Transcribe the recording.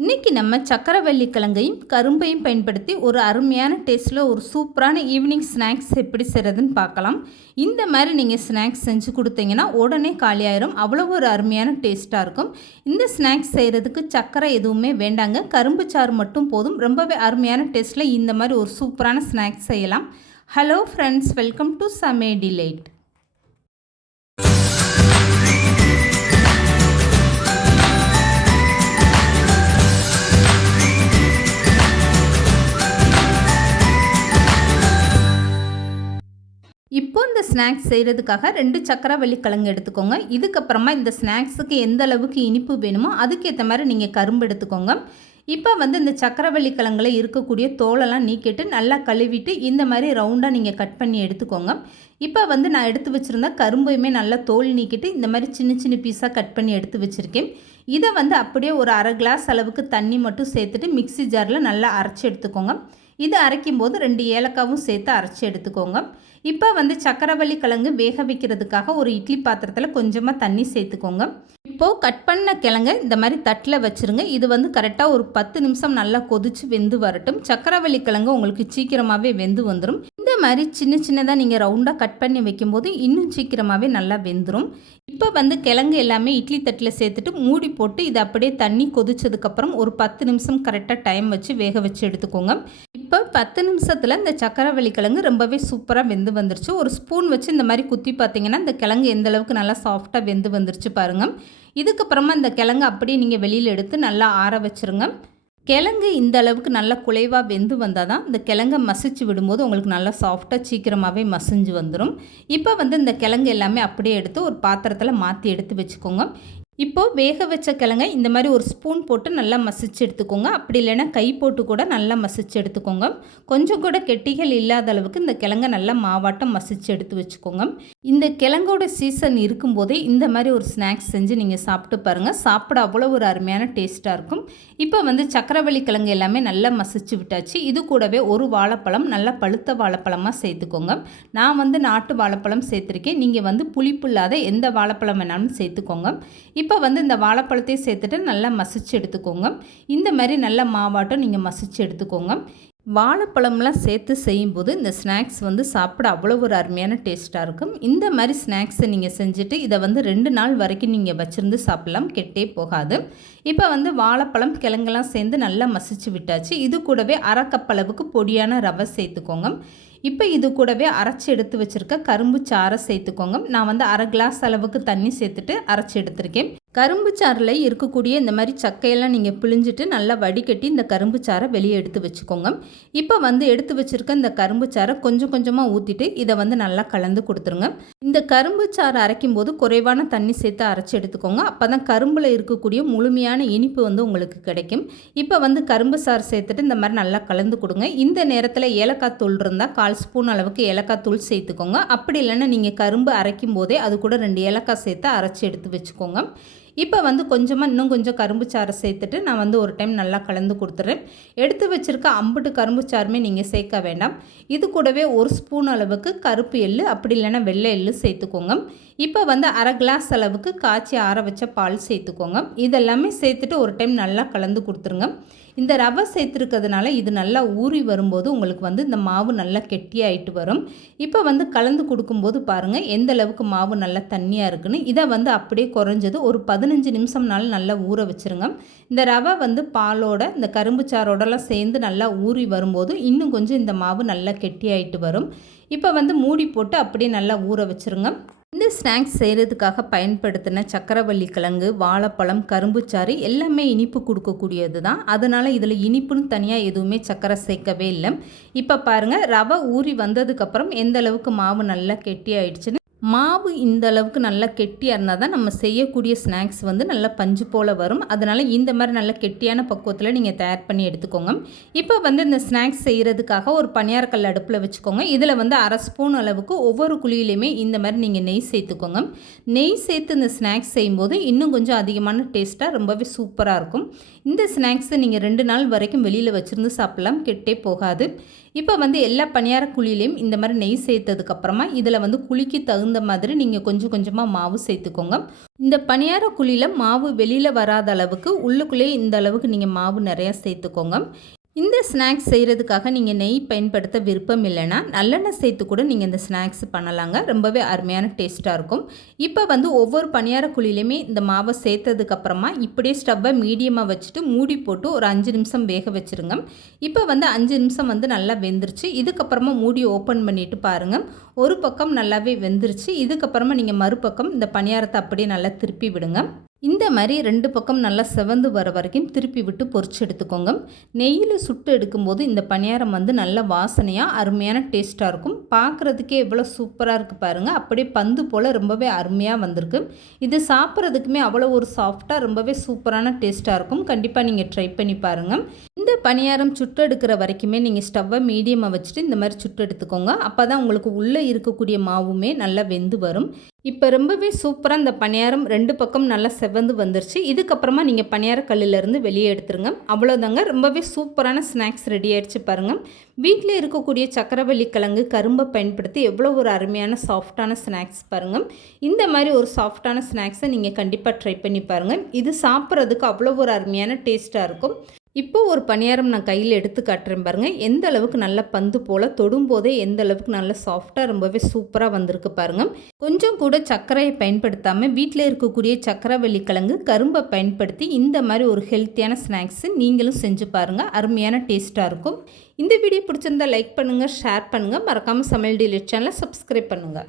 இன்றைக்கி நம்ம சக்கரவள்ளி கிழங்கையும் கரும்பையும் பயன்படுத்தி ஒரு அருமையான டேஸ்ட்டில் ஒரு சூப்பரான ஈவினிங் ஸ்நாக்ஸ் எப்படி செய்கிறதுன்னு பார்க்கலாம். இந்த மாதிரி நீங்கள் ஸ்நாக்ஸ் செஞ்சு கொடுத்தீங்கன்னா உடனே காலியாயிரும். அவ்வளோ ஒரு அருமையான டேஸ்ட்டாக இருக்கும். இந்த ஸ்நாக்ஸ் செய்கிறதுக்கு சக்கரை எதுவுமே வேண்டாங்க, கரும்பு சாறு மட்டும் போதும். ரொம்பவே அருமையான டேஸ்ட்டில் இந்த மாதிரி ஒரு சூப்பரான ஸ்நாக்ஸ் செய்யலாம். ஹலோ ஃப்ரெண்ட்ஸ், வெல்கம் டு சமே டிலைட். இப்போ இந்த ஸ்நாக்ஸ் செய்கிறதுக்காக 2 சக்கரவள்ளி கிழங்கு எடுத்துக்கோங்க. இதுக்கப்புறமா இந்த ஸ்நாக்ஸுக்கு எந்த அளவுக்கு இனிப்பு வேணுமோ அதுக்கேற்ற மாதிரி நீங்கள் கரும்பு எடுத்துக்கோங்க. இப்போ இந்த சக்கரவள்ளி கிழங்குல இருக்கக்கூடிய தோலெல்லாம் நீக்கிட்டு நல்லா கழுவிட்டு இந்த மாதிரி ரவுண்டாக நீங்கள் கட் பண்ணி எடுத்துக்கோங்க. இப்போ நான் எடுத்து வச்சுருந்த கரும்பையுமே நல்லா தோல் நீக்கிட்டு இந்த மாதிரி சின்ன சின்ன பீஸாக கட் பண்ணி எடுத்து வச்சுருக்கேன். இதை அப்படியே ஒரு அரை கிளாஸ் அளவுக்கு தண்ணி மட்டும் சேர்த்துட்டு மிக்ஸி ஜாரில் நல்லா அரைச்சி எடுத்துக்கோங்க. இது அரைக்கும் போது 2 ஏலக்காவும் சேர்த்து அரைச்சி எடுத்துக்கோங்க. இப்போ சக்கரவள்ளி கிழங்கு வேக வைக்கிறதுக்காக ஒரு இட்லி பாத்திரத்தில் கொஞ்சமாக தண்ணி சேர்த்துக்கோங்க. இப்போது கட் பண்ண கிழங்கு இந்த மாதிரி தட்டில் வச்சுருங்க. இது கரெக்டாக ஒரு 10 நிமிஷம் நல்லா கொதித்து வெந்து வரட்டும். சக்கரவள்ளி கிழங்கு உங்களுக்கு சீக்கிரமாகவே வெந்து வந்துடும். இந்த மாதிரி சின்ன சின்னதாக நீங்கள் ரவுண்டாக கட் பண்ணி வைக்கும்போது இன்னும் சீக்கிரமாகவே நல்லா வெந்துடும். இப்போ கிழங்கு எல்லாமே இட்லி தட்டில் சேர்த்துட்டு மூடி போட்டு இதை அப்படியே தண்ணி கொதிச்சதுக்கப்புறம் ஒரு 10 நிமிஷம் கரெக்டாக டைம் வச்சு வேக வச்சு எடுத்துக்கோங்க. இப்போ 10 நிமிஷத்தில் இந்த சக்கரவள்ளி கிழங்கு ரொம்பவே சூப்பராக வெந்து வந்துருச்சு. ஒரு ஸ்பூன் வச்சு இந்த மாதிரி குத்தி பார்த்தீங்கன்னா இந்த கிழங்கு எந்த அளவுக்கு நல்லா சாஃப்டாக வெந்து வந்துருச்சு பாருங்கள். இதுக்கப்புறமா இந்த கிழங்கு அப்படியே நீங்கள் வெளியில் எடுத்து நல்லா ஆற வச்சுருங்க. கிழங்கு இந்த அளவுக்கு நல்லா குலைவாக வெந்து வந்தால் தான் இந்த கிழங்கை மசிச்சு விடும்போது உங்களுக்கு நல்லா சாஃப்டாக சீக்கிரமாகவே மசிஞ்சு வந்துடும். இப்போ இந்த கிழங்கு எல்லாமே அப்படியே எடுத்து ஒரு பாத்திரத்தில் மாற்றி எடுத்து வச்சுக்கோங்க. இப்போது வேக வச்ச கிழங்கை இந்த மாதிரி ஒரு ஸ்பூன் போட்டு நல்லா மசிச்சு எடுத்துக்கோங்க. அப்படி இல்லைன்னா கை போட்டு கூட நல்லா மசிச்சு எடுத்துக்கோங்க. கொஞ்சம் கூட கெட்டிகள் இல்லாத அளவுக்கு இந்த கிழங்கை நல்லா மாவாட்டம் மசிச்சு எடுத்து வச்சுக்கோங்க. இந்த கிழங்கோட சீசன் இருக்கும்போதே இந்த மாதிரி ஒரு ஸ்நாக்ஸ் செஞ்சு நீங்கள் சாப்பிட்டு பாருங்கள். சாப்பிட அவ்வளோ ஒரு அருமையான டேஸ்ட்டாக இருக்கும். இப்போ சக்கரவள்ளி கிழங்கு எல்லாமே நல்லா மசிச்சு விட்டாச்சு. இது கூடவே ஒரு வாழைப்பழம் நல்லா பழுத்த வாழைப்பழமாக சேர்த்துக்கோங்க. நான் நாட்டு வாழைப்பழம் சேர்த்துருக்கேன். நீங்கள் புளிப்பு இல்லாத எந்த வாழைப்பழம் வேணாலும் சேர்த்துக்கோங்க. இப்போ இந்த வாழைப்பழத்தை சேர்த்துட்டு நல்லா மசிச்சு எடுத்துக்கோங்க. இந்த மாதிரி நல்ல மாவாட்டம் நீங்கள் மசிச்சு எடுத்துக்கோங்க. வாழைப்பழம்லாம் சேர்த்து செய்யும்போது இந்த ஸ்நாக்ஸ் சாப்பிட அவ்வளோ ஒரு அருமையான டேஸ்ட்டாக இருக்கும். இந்த மாதிரி ஸ்நாக்ஸை நீங்கள் செஞ்சுட்டு இதை 2 நாள் வரைக்கும் நீங்கள் வச்சுருந்து சாப்பிடலாம், கெட்டே போகாது. இப்போ வாழைப்பழம் கிழங்கெல்லாம் சேர்ந்து நல்லா மசிச்சு விட்டாச்சு. இது கூடவே அரை கப் அளவுக்கு பொடியான ரவை சேர்த்துக்கோங்க. இப்போ இது கூடவே அரைச்சி எடுத்து வச்சுருக்க கரும்பு சாறை சேர்த்துக்கோங்க. நான் அரை கிளாஸ் அளவுக்கு தண்ணி சேர்த்துட்டு அரைச்சி எடுத்திருக்கேன். கரும்பு சாறில் இருக்கக்கூடிய இந்த மாதிரி சக்கையெல்லாம் நீங்கள் பிழிஞ்சிட்டு நல்லா வடிகட்டி இந்த கரும்பு சாறை வெளியே எடுத்து வச்சுக்கோங்க. இப்போ எடுத்து வச்சுருக்க இந்த கரும்பு சாறை கொஞ்சம் கொஞ்சமாக ஊற்றிட்டு இதை நல்லா கலந்து கொடுத்துருங்க. இந்த கரும்பு சாறை அரைக்கும் போது குறைவான தண்ணி சேர்த்து அரைச்சி எடுத்துக்கோங்க. அப்போ தான் கரும்பில் இருக்கக்கூடிய முழுமையான இனிப்பு உங்களுக்கு கிடைக்கும். இப்போ கரும்பு சாறு சேர்த்துட்டு இந்த மாதிரி நல்லா கலந்து கொடுங்க. இந்த நேரத்தில் ஏலக்காய் தூள் இருந்தால் 1/4 ஸ்பூன் அளவுக்கு ஏலக்காய் தூள் சேர்த்துக்கோங்க. அப்படி இல்லைன்னா நீங்கள் கரும்பு அரைக்கும் போதே அது கூட 2 ஏலக்காய் சேர்த்து அரைச்சி எடுத்து வச்சுக்கோங்க. இப்போ கொஞ்சமாக இன்னும் கொஞ்சம் கரும்பு சாறை சேர்த்துட்டு நான் ஒரு டைம் நல்லா கலந்து கொடுத்துட்றேன். எடுத்து வச்சுருக்க அம்புட்டு கரும்பு சாறுமே நீங்கள் சேர்க்க வேண்டாம். இது கூடவே 1 ஸ்பூன் அளவுக்கு கருப்பு எள்ளு அப்படி இல்லைன்னா வெள்ளை எள்ளு சேர்த்துக்கோங்க. இப்போ அரை கிளாஸ் அளவுக்கு காய்ச்சி ஆற வச்ச பால் சேர்த்துக்கோங்க. இதெல்லாமே சேர்த்துட்டு ஒரு டைம் நல்லா கலந்து கொடுத்துருங்க. இந்த ரவை சேர்த்துருக்கிறதுனால இது நல்லா ஊறி வரும்போது உங்களுக்கு இந்த மாவு நல்லா கெட்டியாகிட்டு வரும். இப்போ கலந்து கொடுக்கும்போது பாருங்கள் எந்த அளவுக்கு மாவு நல்லா தண்ணியாக இருக்குன்னு. இதை அப்படியே குறைஞ்சது ஒரு 15 நிமிஷம்னாலும் நல்லா ஊற வச்சுருங்க. இந்த ரவை பாலோட இந்த கரும்பு சாரோடலாம் சேர்ந்து நல்லா ஊறி வரும்போது இன்னும் கொஞ்சம் இந்த மாவு நல்லா கெட்டியாகிட்டு வரும். இப்போ மூடி போட்டு அப்படியே நல்லா ஊற வச்சுருங்க. இந்த ஸ்நாக்ஸ் செய்கிறதுக்காக பயன்படுத்தின சக்கரவள்ளி கிழங்கு, வாழைப்பழம், கரும்புச்சாறு எல்லாமே இனிப்பு கொடுக்கக்கூடியது தான். அதனால் இதில் இனிப்புன்னு தனியாக எதுவுமே சக்கரை சேர்க்கவே இல்லை. இப்போ பாருங்கள் ரவை ஊறி வந்ததுக்கப்புறம் எந்த அளவுக்கு மாவு நல்லா கெட்டி ஆயிடுச்சுன்னு. மாவு இந்த அளவுக்கு நல்லா கெட்டியாக இருந்தால் தான் நம்ம செய்யக்கூடிய ஸ்நாக்ஸ் நல்லா பஞ்சு போல் வரும். அதனால் இந்த மாதிரி நல்ல கெட்டியான பக்குவத்தில் நீங்கள் தயார் பண்ணி எடுத்துக்கோங்க. இப்போ இந்த ஸ்நாக்ஸ் செய்கிறதுக்காக ஒரு பணியாரக்கல் அடுப்பில் வச்சுக்கோங்க. இதில் அரை ஸ்பூன் அளவுக்கு ஒவ்வொரு குழியிலையுமே இந்த மாதிரி நீங்கள் நெய் சேர்த்துக்கோங்க. நெய் சேர்த்து இந்த ஸ்நாக்ஸ் செய்யும்போது இன்னும் கொஞ்சம் அதிகமான டேஸ்ட்டாக ரொம்பவே சூப்பராக இருக்கும். இந்த ஸ்நாக்ஸை நீங்கள் 2 நாள் வரைக்கும் வெளியில் வச்சுருந்து சாப்பிடலாம், கெட்டே போகாது. இப்போ எல்லா பணியார குழியிலையும் இந்த மாதிரி நெய் சேர்த்ததுக்கப்புறமா இதில் குழிக்கு தகுந்த தகுந்த மாதிரி நீங்கள் கொஞ்சம் கொஞ்சமாக மாவு சேர்த்துக்கோங்க. இந்த பணியார குழியில் மாவு வெளியில் வராத அளவுக்கு உள்ளுக்குள்ளேயே இந்த அளவுக்கு நீங்கள் மாவு நிறையா சேர்த்துக்கோங்க. இந்த ஸ்நாக்ஸ் செய்கிறதுக்காக நீங்கள் நெய் பயன்படுத்த விருப்பம் இல்லைன்னா நல்லெண்ணெய் சேர்த்து கூட நீங்கள் இந்த ஸ்நாக்ஸ் பண்ணலாங்க. ரொம்பவே அருமையான டேஸ்ட்டாக இருக்கும். இப்போ வந்து ஒவ்வொரு பணியார குழியிலையுமே இந்த மாவை சேர்த்ததுக்கப்புறமா இப்படியே ஸ்டவ்வை மீடியமாக வச்சுட்டு மூடி போட்டு ஒரு 5 நிமிஷம் வேக வச்சுருங்க. இப்போ வந்து 5 நிமிஷம் வந்து நல்லா வெந்துருச்சு. இதுக்கப்புறமா மூடி ஓப்பன் பண்ணிவிட்டு பாருங்கள், ஒரு பக்கம் நல்லாவே வெந்துருச்சு. இதுக்கப்புறமா நீங்கள் மறுபக்கம் இந்த பணியாரத்தை அப்படியே நல்லா திருப்பி விடுங்க. இந்த மாதிரி 2 பக்கம் நல்லா செவந்து வர வரைக்கும் திருப்பி விட்டு பொரிச்சு எடுத்துக்கோங்க. நெய்யில் சுட்டு எடுக்கும்போது இந்த பணியாரம் வந்து நல்ல வாசனையாக அருமையான டேஸ்ட்டாக இருக்கும். பார்க்குறதுக்கே எவ்வளோ சூப்பராக இருக்குது பாருங்கள். அப்படியே பந்து போல் ரொம்பவே அருமையாக வந்திருக்கு. இது சாப்பிட்றதுக்குமே அவ்வளோ ஒரு சாஃப்டாக ரொம்பவே சூப்பரான டேஸ்ட்டாக இருக்கும். கண்டிப்பாக நீங்கள் ட்ரை பண்ணி பாருங்கள். இந்த பணியாரம் சுட்டு எடுக்கிற வரைக்குமே நீங்கள் ஸ்டவ்வை மீடியமாக வச்சுட்டு இந்த மாதிரி சுட்டு எடுத்துக்கோங்க. அப்போ தான் உங்களுக்கு உள்ளே இருக்கக்கூடிய மாவுமே நல்லா வெந்து வரும். இப்போ ரொம்பவே சூப்பராக இந்த பணியாரம் 2 பக்கம் நல்லா செவந்து வந்துருச்சு. இதுக்கப்புறமா நீங்கள் பணியார கல்லிலேருந்து வெளியே எடுத்துருங்க. அவ்வளோதாங்க, ரொம்பவே சூப்பரான ஸ்நாக்ஸ் ரெடி ஆகிடுச்சு பாருங்கள். வீட்டில் இருக்கக்கூடிய சக்கரவள்ளி கிழங்கு கரும்பை பயன்படுத்தி எவ்வளோ ஒரு அருமையான சாஃப்டான ஸ்நாக்ஸ் பாருங்கள். இந்த மாதிரி ஒரு சாஃப்டான ஸ்நாக்ஸை நீங்கள் கண்டிப்பாக ட்ரை பண்ணி பாருங்கள். இது சாப்பிட்றதுக்கு அவ்வளோ ஒரு அருமையான டேஸ்ட்டாக இருக்கும். இப்போ ஒரு பணியாரம் நான் கையில் எடுத்து காட்டுறேன் பாருங்கள். எந்த அளவுக்கு நல்ல பந்து போல் தொடும்போதே எந்த அளவுக்கு நல்ல சாஃப்டாக ரொம்பவே சூப்பராக வந்திருக்கு பாருங்கள். கொஞ்சம் கூட சர்க்கரையை பயன்படுத்தாமல் வீட்டில் இருக்கக்கூடிய சக்கரவள்ளி கிழங்கு கரும்பை பயன்படுத்தி இந்த மாதிரி ஒரு ஹெல்த்தியான ஸ்நாக்ஸு நீங்களும் செஞ்சு பாருங்கள். அருமையான டேஸ்ட்டாக இருக்கும். இந்த வீடியோ பிடிச்சிருந்தால் லைக் பண்ணுங்கள், ஷேர் பண்ணுங்கள். மறக்காமல் சமையல் டிலைட் சேனலை சப்ஸ்கிரைப் பண்ணுங்கள்.